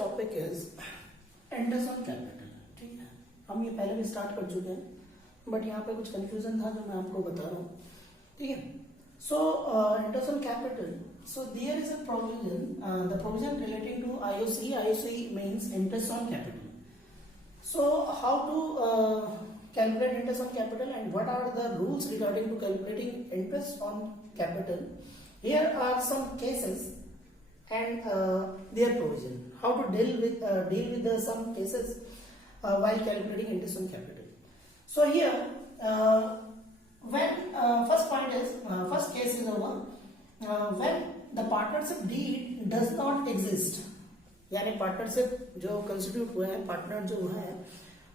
Topic is interest on capital. ठीक है, हम ये पहले भी स्टार्ट कर चुके हैं, बट यहाँ पे कुछ कंफ्यूजन था जो मैं आपको बता रहा हूँ. ठीक है, सो interest on capital. So there is a provision, the provision relating to IOC. IOC means interest on capital. So how to calculate interest on capital and what are the rules regarding to calculating interest on capital? Here are some cases and their provision. How to deal with some cases while calculating interest on capital. So here, when first case is over. When the partnership deed does not exist, यानी partnership जो constitute हुए हैं, partner जो हैं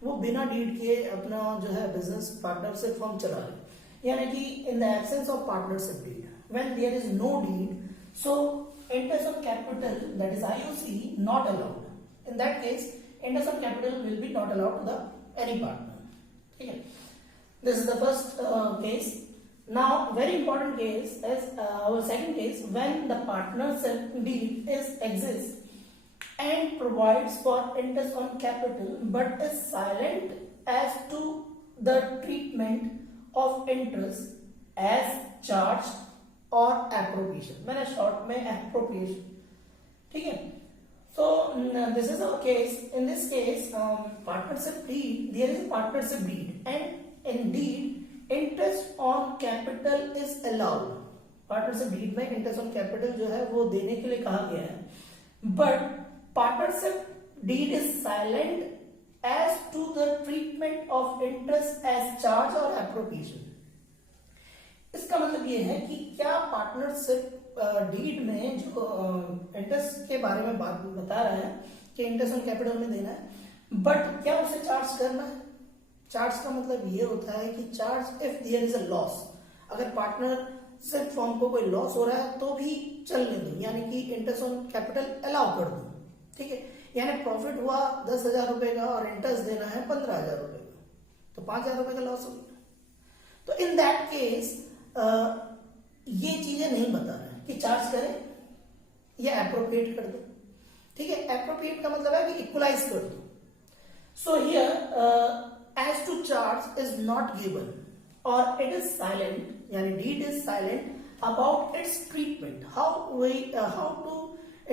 वो बिना deed के अपना जो है बिजनेस पार्टनरशिप फॉर्म चला रहे, यानी कि in the absence of partnership deed, when there is no deed, so interest on capital that is IOC not allowed. In that case interest on capital will be not allowed to the any partner. ठीक है, this is the first case. Now, very important case is our second case, when the partnership deed exists and provides for interest on capital, but is silent as to the treatment of interest as charge or appropriation. मैंने short में appropriation. ठीक है. So this is our case. In this case, partnership deed. There is a partnership deed, and in deed. Interest on capital is allowed. Partnership deed में interest on capital जो है वो देने के लिए कहा गया है, but partnership deed is silent as to the treatment of interest as charge और एप्रोप्रिएशन. इसका मतलब ये है कि क्या पार्टनरशिप डीड में जो इंटरेस्ट के बारे में बात बता रहा है कि इंटरेस्ट ऑन कैपिटल में देना है, बट क्या उसे चार्ज करना है. चार्ज का मतलब ये होता है कि charge if there is a loss, अगर पार्टनरशिप फॉर्म को कोई लॉस हो रहा है तो भी चलने दो, यानी कि इंटरेस्ट ऑन कैपिटल अलाउ कर दो. ठीक है, यानी प्रॉफिट हुआ 10,000 रुपए का और इंटरेस्ट देना है 15,000 रुपए का, तो 5,000 रुपए का लॉस हो गया. तो इन दैट केस ये चीजें नहीं बता रहे हैं कि चार्ज करें या एप्रोप्रिएट कर दो. ठीक है, एप्रोप्रिएट का मतलब है कि इक्वलाइज कर दो. So here as to charge is not given or it is silent, yani deed is silent about its treatment, how to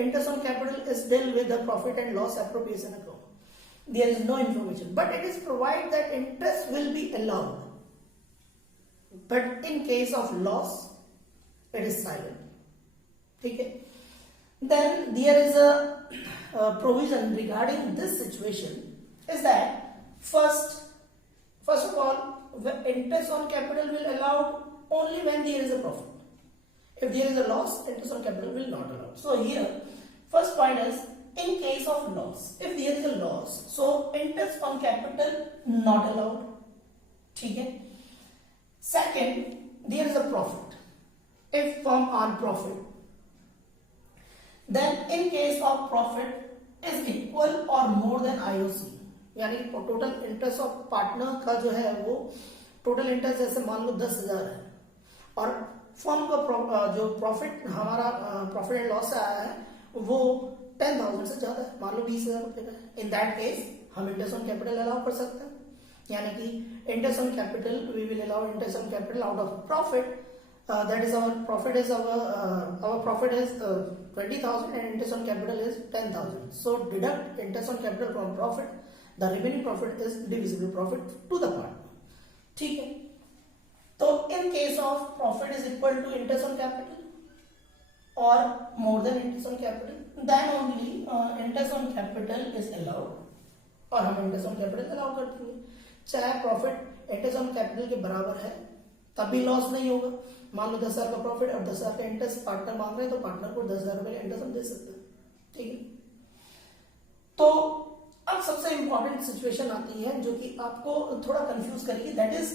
interest on capital is dealt with the profit and loss appropriation account. There is no information, but it is provided that interest will be allowed, but in case of loss it is silent. Okay, then there is a provision regarding this situation is that first of all, the interest on capital will allowed only when there is a profit. If there is a loss, interest on capital will not allow. So here, first point is in case of loss. If there is a loss, so interest on capital not allowed. ठीक है. Second, there is a profit. If firm earn profit, then in case of profit is equal or more than IOC. यानी total interest of partner का जो है वो total interest जैसे मान लो 10,000 है और फर्म का जो प्रॉफिट हमारा प्रॉफिट एंड लॉस से आया है वो 10,000 से ज्यादा है, मान लो 20,000 रुपए का है. इन दैट केस हम इंटरेस्ट ऑन कैपिटल अलाउ कर सकते हैं, यानी कि interest on capital V will allow interest on capital out of profit. That is our profit is 20,000 and interest on capital is 10,000. So deduct interest on capital from profit. The remaining profit is divisible profit to the partner. ठीक है, तो in case of profit is equal to interest on capital or more than interest on capital, then only interest on capital is allowed. और हम interest on capital allow कर देंगे, चाहे profit interest on capital के बराबर है तब भी लॉस नहीं होगा. मान लो 10,000 का प्रॉफिट और 10,000 का इंटरेस्ट पार्टनर मांग रहे हैं, तो पार्टनर को 10,000 रुपए का इंटरेस्ट हम दे सकते हैं. ठीक है, तो अब सबसे इंपॉर्टेंट सिचुएशन आती है जो कि आपको थोड़ा कंफ्यूज करेगी, that is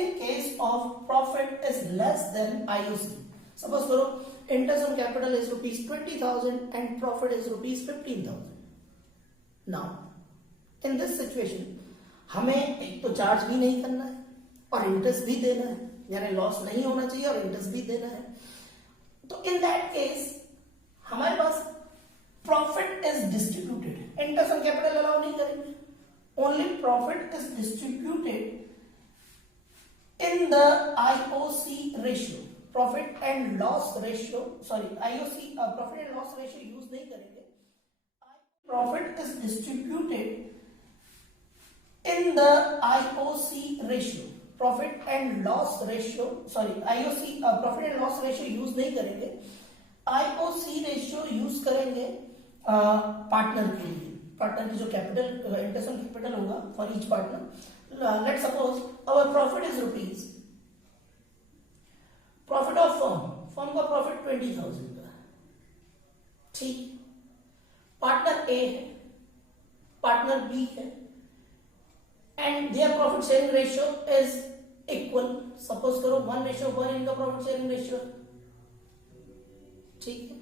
in case of profit is less than IOC. Suppose करो interest on capital is ₹20,000 and profit is ₹15,000. Now in this situation हमें एक तो चार्ज भी नहीं करना है और इंटरेस्ट भी देना है, यानी लॉस नहीं होना चाहिए और इंटरेस्ट भी देना है. तो इन दैट केस हमारे पास profit is distributed only profit is distributed in the IOC ratio, profit and loss ratio, sorry IOC profit and loss ratio use नहीं करेंगे. Profit is distributed in the IOC ratio, profit and loss ratio, sorry IOC profit and loss ratio use नहीं करेंगे. IOC ratio use करेंगे partner के लिए. Partner की जो capital interest on capital होगा for each partner. Let's suppose our profit is rupees. Profit of firm का profit 20,000 का. ठीक. पार्टनर ए है, पार्टनर बी है, and their profit sharing ratio is equal. Suppose करो 1:1 इनका प्रॉफिट शेयरिंग रेशियो. ठीक है.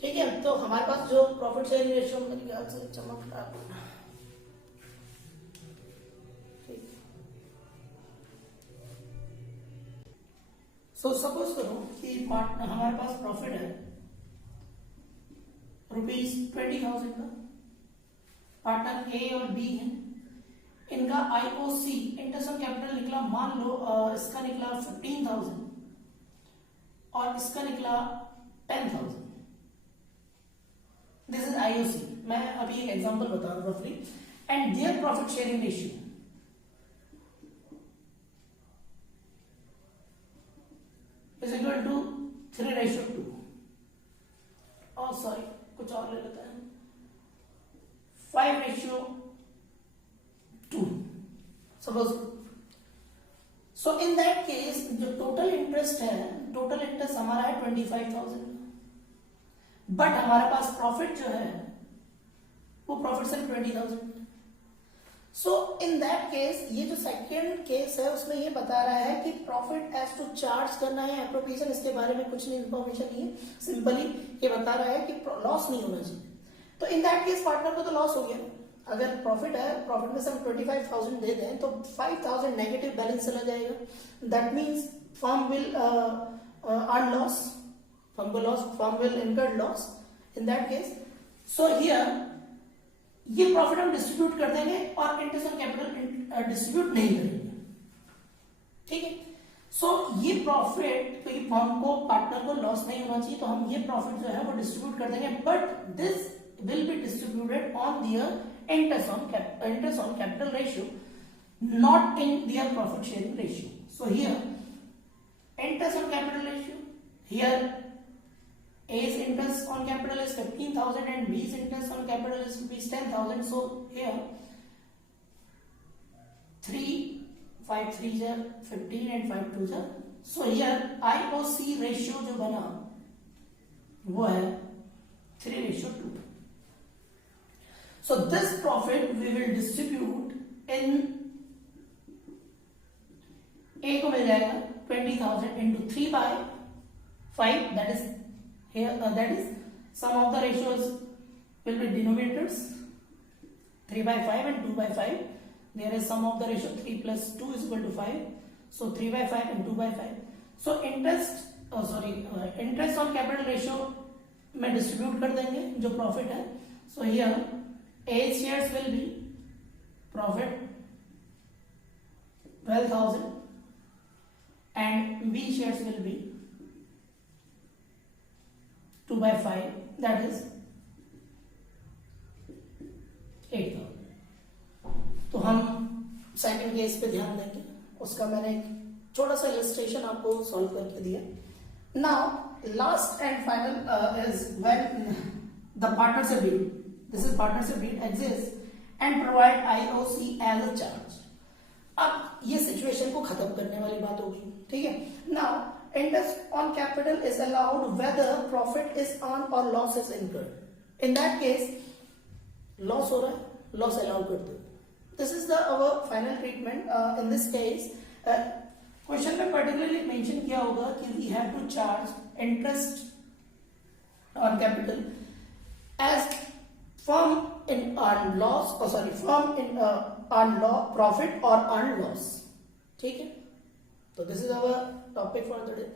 ठीक है, तो हमारे पास जो प्रॉफिट शेयरिंग रेशियो मेरे ख्याल से चमक रहा है. सो सपोज करो कि पार्टनर हमारे पास प्रॉफिट है ₹20,000 का. पार्टनर ए और बी है. इनका आईओसी इंटरेस्ट ऑन कैपिटल निकला, मान लो इसका निकला 15,000 और इसका निकला 10,000. This is IOC. मैं अभी एक एग्जांपल बता रहा हूं रफली. And their profit sharing ratio is equal to 3:2. और सॉरी कुछ और ले लेते हैं, 5:2. Suppose so in that case जो टोटल इंटरेस्ट है, टोटल इंटरेस्ट हमारा है 25,000, बट हमारे पास प्रॉफिट जो है वो प्रॉफिट सिर्फ 20,000. सो इन दैट केस ये जो सेकेंड केस है उसमें ये बता रहा है कि प्रॉफिट एज टू चार्ज करना है एप्रोप्रिएशन, इसके बारे में कुछ नहीं इंफॉर्मेशन नहीं है. सिंपली ये बता रहा है कि लॉस नहीं होना चाहिए. तो इन दैट केस पार्टनर को तो लॉस हो गया. अगर प्रॉफिट है, प्रॉफिट में से हम 25,000 दे दें तो 5,000 नेगेटिव बैलेंस चला जाएगा. That means firm will earn loss, firm will incur loss in that case. So here ये प्रॉफिट हम डिस्ट्रीब्यूट कर देंगे और इंटरेस्ट ऑन कैपिटल डिस्ट्रीब्यूट नहीं करेंगे. ठीक है. सो ये प्रॉफिट, क्योंकि फर्म को पार्टनर को लॉस नहीं होना चाहिए, तो हम ये प्रॉफिट जो है वो डिस्ट्रीब्यूट कर देंगे, but this will be distributed on their interest on capital ratio, not in their profit sharing ratio. So here interest on capital ratio, here A's interest on capital is 15,000 and B's interest on capital is rupees 10,000. So here 3 5 3 are 15 and 5 2 are. So here IOC ratio जो बना वो है 3:2. So this profit we will distribute in, A को मिल जाएगा 20,000 into 3/5, that is here that is sum of the ratios will be denominators 3/5 and 2/5. There is sum of the ratio 3 plus 2 is equal to 5. So 3/5 and 2/5. So interest on capital ratio में distribute कर देंगे जो profit है. So here A shares will be profit 12,000 and B shares will be 2/5, that is 8,000. तो हम second case पे ध्यान देंगे. उसका मैंने एक छोटा सा इलस्ट्रेशन आपको सॉल्व करके दिया. Now last and final is when the partnership deed, this is partnership deed exists and provide IOC as a charge. अब ये सिचुएशन को खत्म करने वाली बात होगी. ठीक है. Now interest on capital is allowed whether profit is earned or loss is incurred. In that case loss हो रहा है, loss allow कर दो. This is the our final treatment. In this case question में particularly mention किया होगा कि we have to charge interest on capital as firm in earn loss, firm in earn profit or earn loss. ठीक है. तो this is our topic for the day.